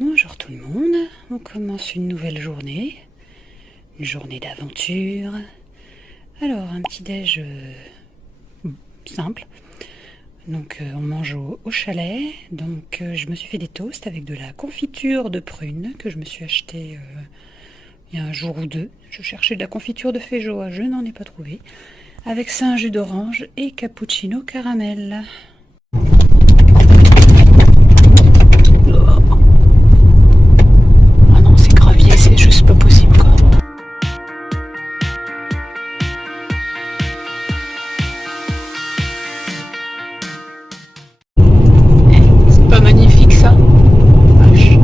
Bonjour tout le monde, on commence une nouvelle journée, une journée d'aventure. Alors un petit déj simple, donc on mange au chalet, donc je me suis fait des toasts avec de la confiture de prunes que je me suis acheté il y a un jour ou deux. Je cherchais de la confiture de feijoa, je n'en ai pas trouvé, avec ça un jus d'orange et cappuccino caramel. C'est juste pas possible quoi. C'est pas magnifique ça? Vache.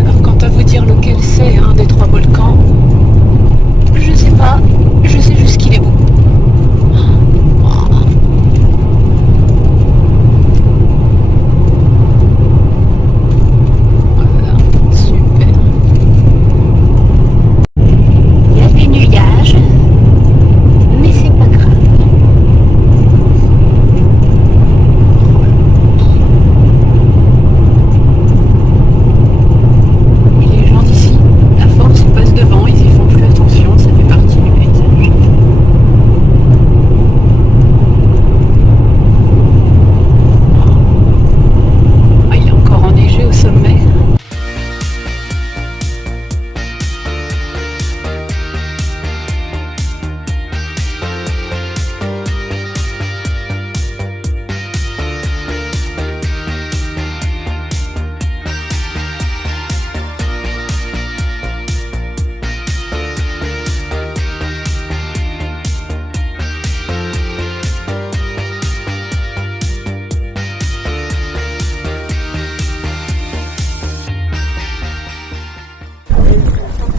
Alors quant à vous dire lequel c'est un des trois volcans, je sais pas, je sais juste qu'il est beau.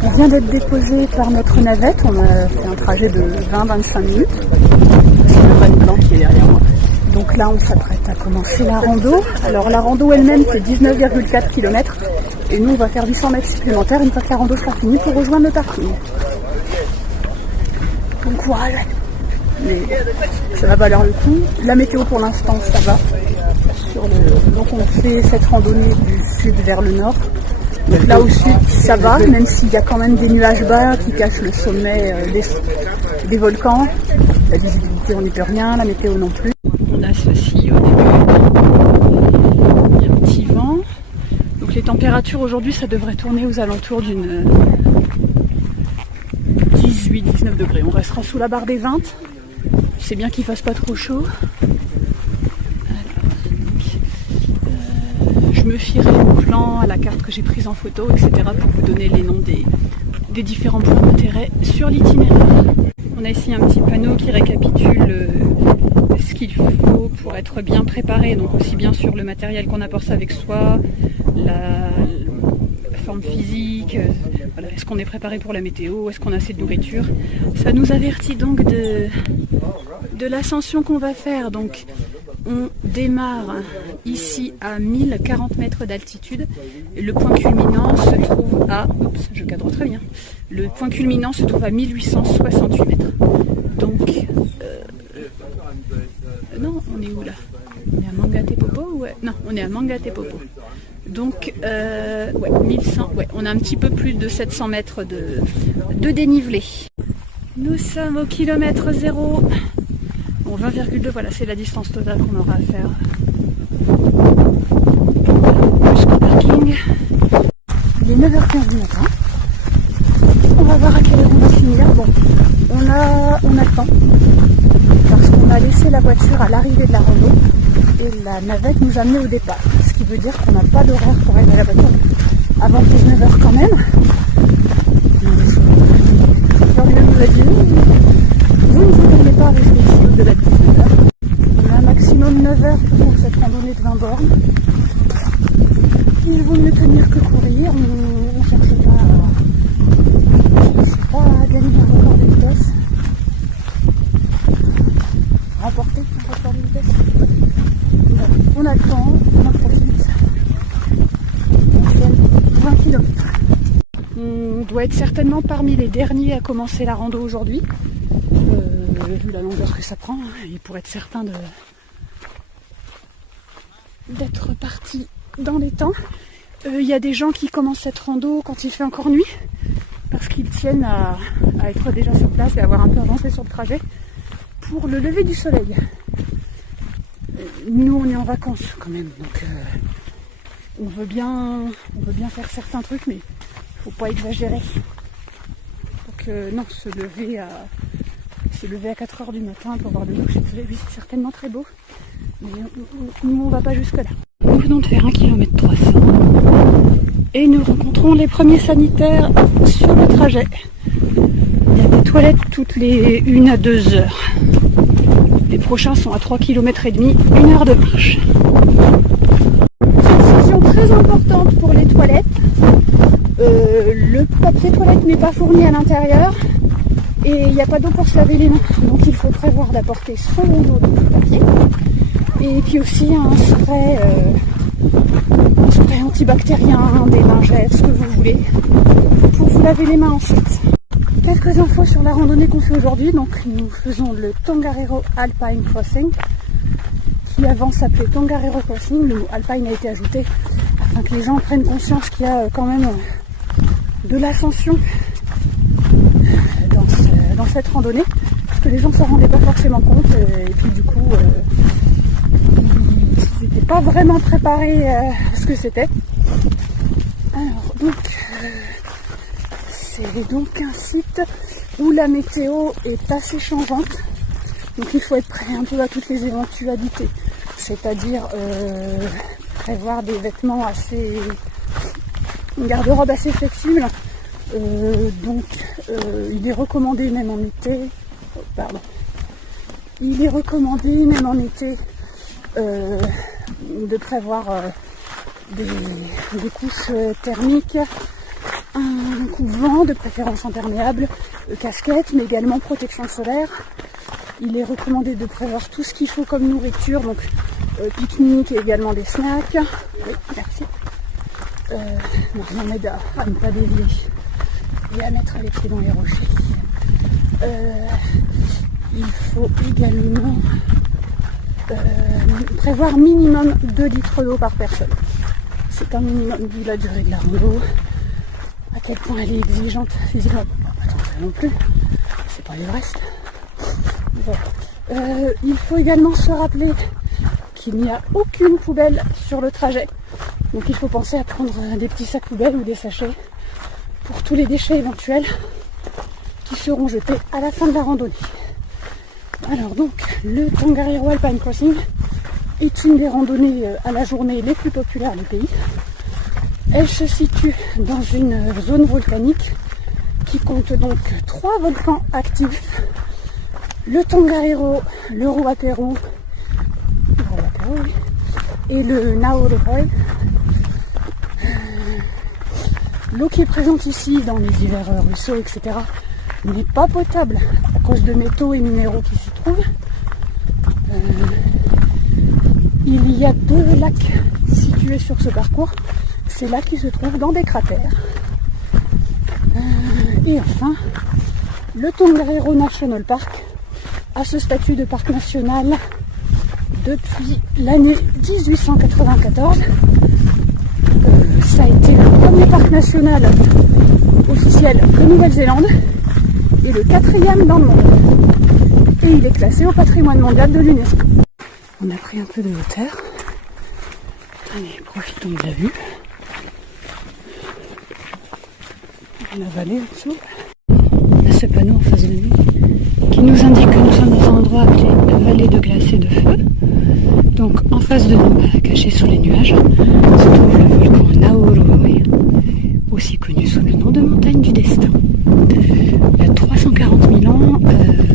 On vient d'être déposé par notre navette, on a fait un trajet de 20-25 minutes. C'est le van blanc qui est derrière moi. Donc là on s'apprête à commencer la rando. Alors la rando elle-même c'est 19,4 km et nous on va faire 800 mètres supplémentaires une fois que la rando sera finie pour rejoindre le parking. Donc voilà. Mais ça va valoir le coup. La météo pour l'instant ça va. Donc on fait cette randonnée du sud vers le nord. Donc là au sud ça va, même s'il y a quand même des nuages bas qui cachent le sommet des volcans. La visibilité on n'y peut rien, la météo non plus. On a ceci au début, il y a un petit vent. Donc les températures aujourd'hui ça devrait tourner aux alentours d'une 18-19 degrés. On restera sous la barre des 20. C'est bien qu'il fasse pas trop chaud. Je me fierai au plan, à la carte que j'ai prise en photo, etc. pour vous donner les noms des différents points d'intérêt sur l'itinéraire. On a ici un petit panneau qui récapitule ce qu'il faut pour être bien préparé, donc aussi bien sur le matériel qu'on apporte avec soi, la forme physique, voilà, est-ce qu'on est préparé pour la météo, est-ce qu'on a assez de nourriture. Ça nous avertit donc de l'ascension qu'on va faire. Donc on démarre ici à 1040 mètres d'altitude. Le point culminant se trouve à... Oups, je cadre très bien. Le point culminant se trouve à 1868 mètres. Donc... non, on est où là? On est à Mangatepopo ou... Non, on est à Mangatepopo. Donc, ouais, 1100... Ouais, on a un petit peu plus de 700 mètres de dénivelé. Nous sommes au kilomètre 0. Bon, 20,2, voilà, c'est la distance totale qu'on aura à faire jusqu'au parking. Il est 9h15 du matin. On va voir à quelle heure on va finir. Bon, on a le temps parce qu'on a laissé la voiture à l'arrivée de la rando et la navette nous a amené au départ. Ce qui veut dire qu'on n'a pas d'horaire pour être à la voiture avant 19h quand même. Florian nous a dit vous ne vous tournez pas avec ici au-delà de 19h. On a un maximum de 9h pour faire cette randonnée de 20 bornes. Il vaut mieux tenir que courir. On ne cherche pas à gagner un record de vitesse. Remporter un record de vitesse. Voilà. On a le temps, on en profite. On fait 20 km. On doit être certainement parmi les derniers à commencer la rando aujourd'hui. Vu la longueur que ça prend, et pour être certain d'être parti dans les temps. Il y a des gens qui commencent cette rando quand il fait encore nuit, parce qu'ils tiennent à être déjà sur place et avoir un peu avancé sur le trajet pour le lever du soleil. Nous on est en vacances quand même, donc on veut bien faire certains trucs, mais faut pas exagérer. Donc non, se lever à 4h du matin pour voir le coucher de soleil, oui, c'est certainement très beau, mais nous on va pas jusque là. Nous venons de faire 1 km 300 et nous rencontrons les premiers sanitaires sur le trajet. Il y a des toilettes toutes les 1 à 2 heures. Les prochains sont à 3 km et demi, 1 heure de marche. Précision très importante pour les toilettes. Le papier toilette n'est pas fourni à l'intérieur et il n'y a pas d'eau pour se laver les mains. Donc il faut prévoir d'apporter son lot de papier et puis aussi un spray antibactérien, des lingettes, ce que vous voulez, pour vous laver les mains ensuite. Quelques infos sur la randonnée qu'on fait aujourd'hui. Donc nous faisons le Tongariro Alpine Crossing, qui avant s'appelait Tongariro Crossing. Le mot Alpine a été ajouté afin que les gens prennent conscience qu'il y a quand même de l'ascension dans cette randonnée, parce que les gens ne s'en rendaient pas forcément compte, et puis du coup ils n'étaient pas vraiment préparés à ce que c'était. Alors donc c'est donc un site où la météo est assez changeante, donc il faut être prêt un peu à toutes les éventualités, c'est-à-dire prévoir des vêtements une garde-robe assez flexible. Il est recommandé même en été, de prévoir des couches thermiques, un coupe-vent de préférence imperméable, casquette, mais également protection solaire. Il est recommandé de prévoir tout ce qu'il faut comme nourriture, donc pique-nique et également des snacks. Oui, merci. On m'aide à ne pas dévier et à mettre les pieds dans les rochers. Il faut également prévoir minimum 2 litres d'eau par personne. C'est un minimum vu la durée de la rando. À quel point elle est exigeante physiquement. Attends, ça non plus. C'est pas l'Everest. Voilà. Il faut également se rappeler qu'il n'y a aucune poubelle sur le trajet. Donc il faut penser à prendre des petits sacs poubelles ou des sachets pour tous les déchets éventuels qui seront jetés à la fin de la randonnée. Alors donc, le Tongariro Alpine Crossing est une des randonnées à la journée les plus populaires du pays. Elle se situe dans une zone volcanique qui compte donc 3 volcans actifs. Le Tongariro, le Ruapehu et le Naoroi. L'eau qui est présente ici dans les divers ruisseaux, etc., n'est pas potable à cause de métaux et minéraux qui s'y trouvent. Il y a 2 lacs situés sur ce parcours. Ces lacs qui se trouvent dans des cratères. Et enfin, le Tongariro National Park a ce statut de parc national depuis l'année 1894. Ça a été le premier parc national officiel de Nouvelle-Zélande et le 4e dans le monde. Et il est classé au patrimoine mondial de l'UNESCO. On a pris un peu de hauteur. Allez, profitons de la vue. On a vallée en dessous. On a ce panneau en face de nous qui nous indique que nous sommes dans un endroit appelé vallée de glace et de feu. Donc en face de nous, caché sous les nuages, se trouve le volcan Naoroi, aussi connu sous le nom de montagne du destin. Il y a 340 000 ans,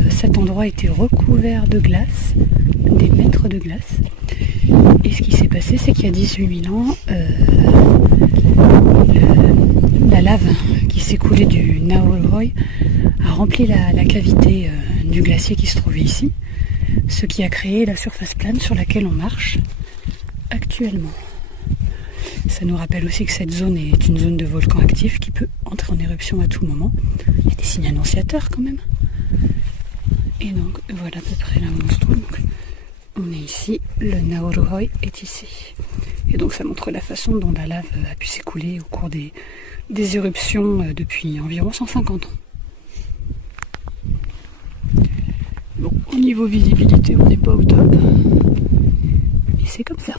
cet endroit était recouvert de glace, des mètres de glace. Et ce qui s'est passé, c'est qu'il y a 18 000 ans, la lave qui s'est coulée du Naoroi a rempli la cavité du glacier qui se trouvait ici, ce qui a créé la surface plane sur laquelle on marche actuellement. Ça nous rappelle aussi que cette zone est une zone de volcan actif qui peut entrer en éruption à tout moment. Il y a des signes annonciateurs quand même. Et donc voilà à peu près là où on se trouve. Donc, On est ici, le Nauruhoi est ici. Et donc ça montre la façon dont la lave a pu s'écouler au cours des éruptions depuis environ 150 ans. Bon, au niveau visibilité, on n'est pas au top. Et c'est comme ça.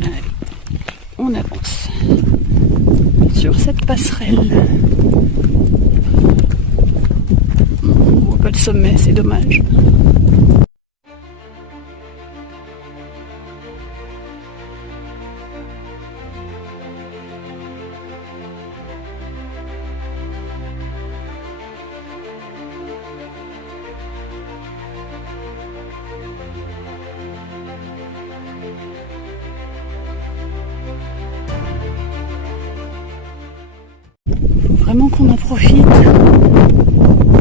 Allez, on avance sur cette passerelle. On voit pas le sommet, c'est dommage. Vraiment qu'on en profite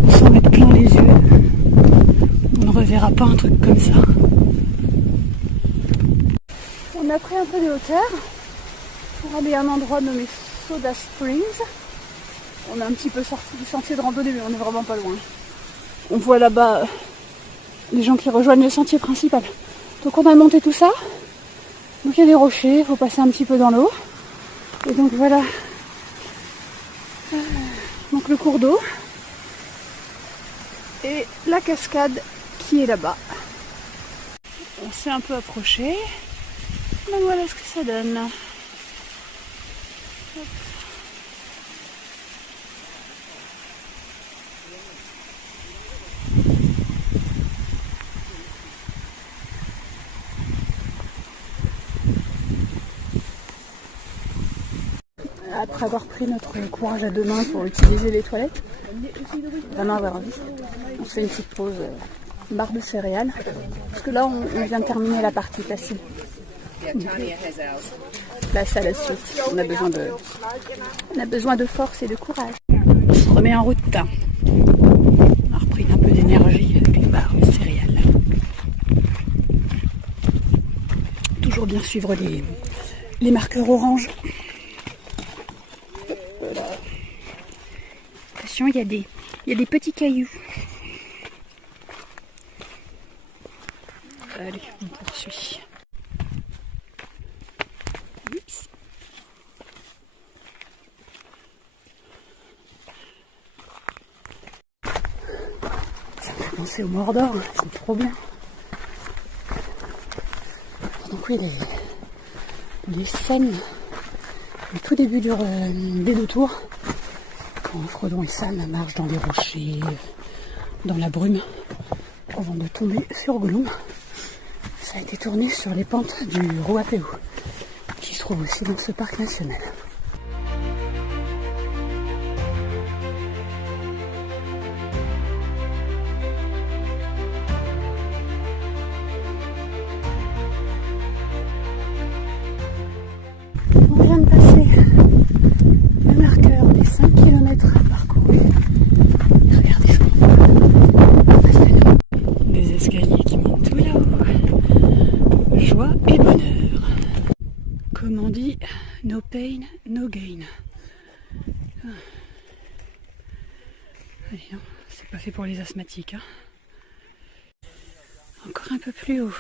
sans mettre plein les yeux. On ne reverra pas un truc comme ça. On a pris un peu de hauteur pour aller à un endroit nommé Soda Springs. On est un petit peu sorti du sentier de randonnée, mais on est vraiment pas loin. On voit là-bas les gens qui rejoignent le sentier principal. Donc on a monté tout ça. Donc il y a des rochers, il faut passer un petit peu dans l'eau. Et donc voilà. Donc le cours d'eau et la cascade qui est là-bas. On s'est un peu approché. Donc voilà ce que ça donne. Hop. Après avoir pris notre courage à deux mains pour utiliser les toilettes, vraiment avoir envie, on se fait une petite pause barre de céréales, parce que là on vient de terminer la partie facile. Place à la suite, on a besoin de force et de courage. On se remet en route. On a repris un peu d'énergie avec une barre de céréales. Toujours bien suivre les marqueurs orange. Voilà. Attention, il y a des petits cailloux. Allez, on poursuit. Oups. Ça me fait penser au Mordor, c'est trop bien. Donc oui, les scènes au tout début des deux tours, quand Frodon et Sam marchent dans les rochers, dans la brume, avant de tomber sur Gollum. Ça a été tourné sur les pentes du Ruapeu, qui se trouve aussi dans ce parc national. On vient de passer le marqueur des 5 km à parcourir. Regardez ce qu'on voit. Des escaliers qui montent tout là-haut. Joie et bonheur. Comme on dit, no pain, no gain. Allez, non, c'est pas fait pour les asthmatiques. Hein. Encore un peu plus haut.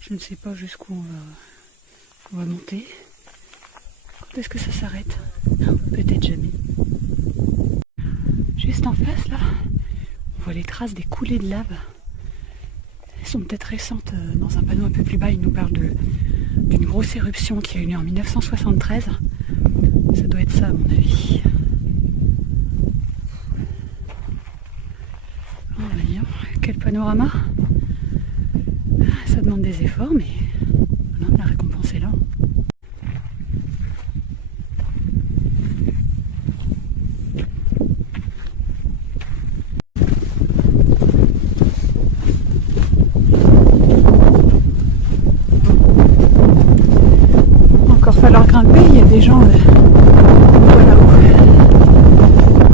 Je ne sais pas jusqu'où on va monter. Quand est-ce que ça s'arrête? Peut-être jamais. Juste en face là, on voit les traces des coulées de lave. Elles sont peut-être récentes. Dans un panneau un peu plus bas, il nous parle d'une grosse éruption qui a eu lieu en 1973. Ça doit être ça à mon avis. Oh, voyons, quel panorama! Ça demande des efforts, mais voilà, la récompense est là. Encore falloir grimper, il y a des gens voilà où.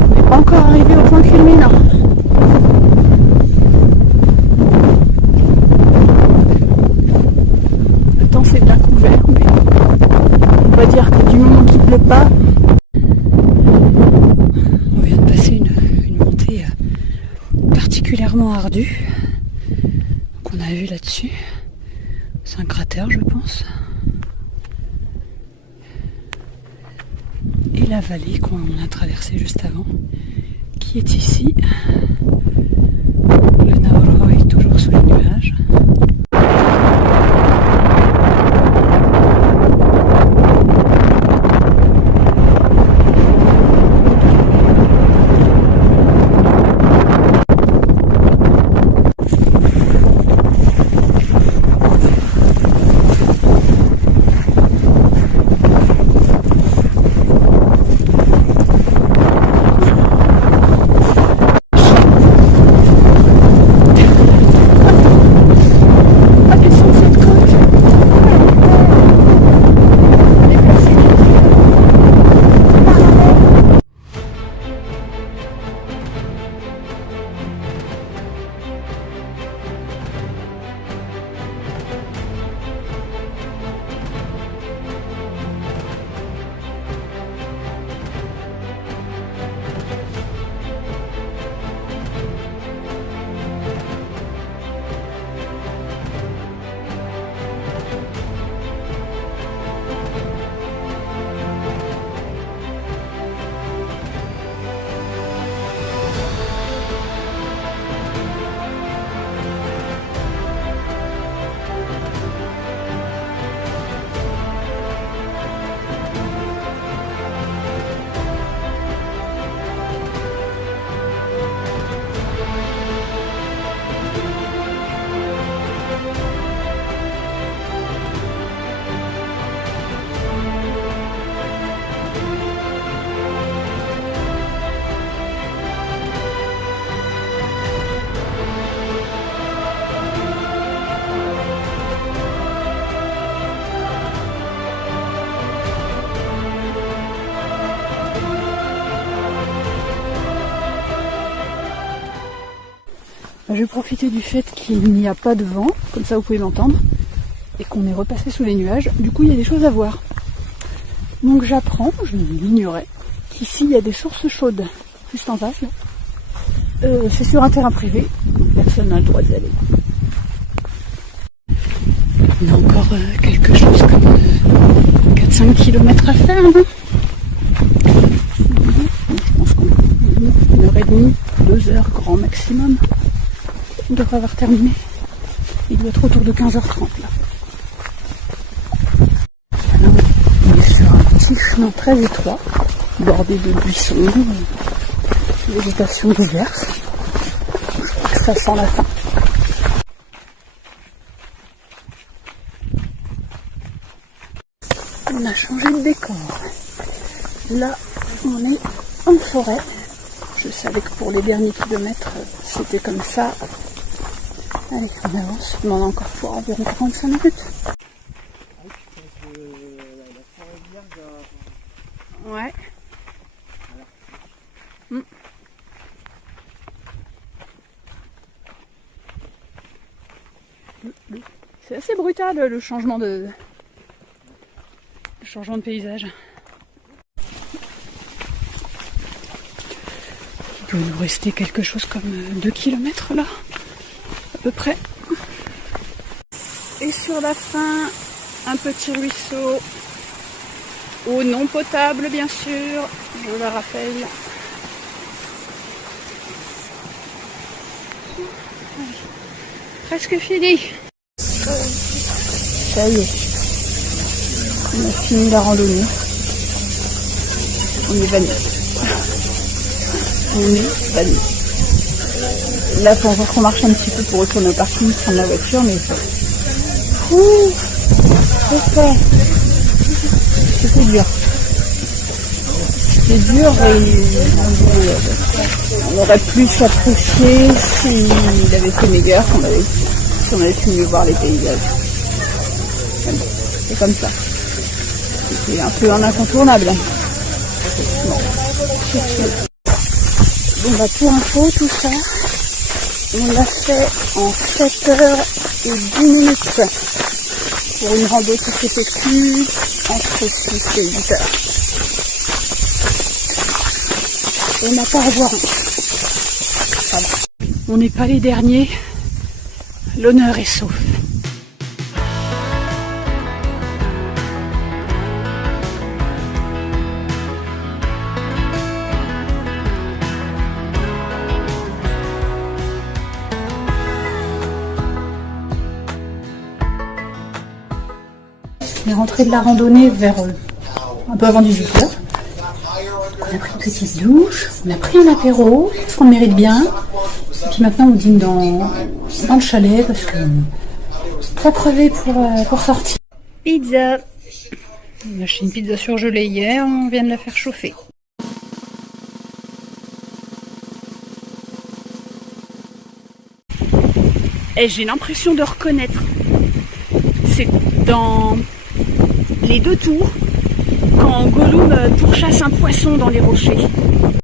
On n'est pas encore arrivé au point culminant. C'est bien couvert, mais on va dire que du moment qu'il ne pleut pas, ardu qu'on a vu là-dessus. C'est un cratère, je pense. Et la vallée qu'on a traversée juste avant, qui est ici. Le Naoro est toujours sous les nuages. Je vais profiter du fait qu'il n'y a pas de vent, comme ça vous pouvez m'entendre, et qu'on est repassé sous les nuages. Du coup, il y a des choses à voir. Donc j'apprends, je l'ignorais, qu'ici il y a des sources chaudes, juste en face. C'est sur un terrain privé, personne n'a le droit d'y aller. On a encore quelque chose comme 4-5 km à faire. Hein. Je pense qu'on a 1h30, 2 heures grand maximum. On devrait avoir terminé. Il doit être autour de 15h30 là. Voilà, on est sur un petit chemin très étroit, bordé de buissons, de végétation diverse. Je crois que ça sent la fin. On a changé de décor. Là, on est en forêt. Je savais que pour les derniers kilomètres, c'était comme ça. Allez, on avance. On en a encore pour environ 45 minutes. Ouais. C'est assez brutal le changement de paysage. Il doit nous rester quelque chose comme 2 km là, à peu près. Et sur la fin, un petit ruisseau, eau non potable bien sûr, je la rappelle. Presque fini. Ça y est, on a fini la randonnée. On est vanné. On est vanné. Là, faut encore qu'on marche un petit peu pour retourner au parking, prendre la voiture, mais c'était dur. C'était dur et on aurait plus apprécié s'il avait fait meilleur, si on avait pu mieux voir les paysages. C'est comme ça. C'était un peu un incontournable. Bon. Bon bah pour info, tout ça, on l'a fait en 7h10 pour une rando qui s'effectue entre 6 et 8 heures. On n'a pas à voir. Voilà. On n'est pas les derniers. L'honneur est sauf. On est rentré de la randonnée vers un peu avant 18h. On a pris une petite douche, on a pris un apéro, parce qu'on le mérite bien. Et puis maintenant on dîne dans le chalet parce que trop crevé pour sortir. Pizza. On a acheté une pizza surgelée hier, on vient de la faire chauffer. Et j'ai l'impression de reconnaître. C'est dans les 2 tours quand Gollum pourchasse un poisson dans les rochers.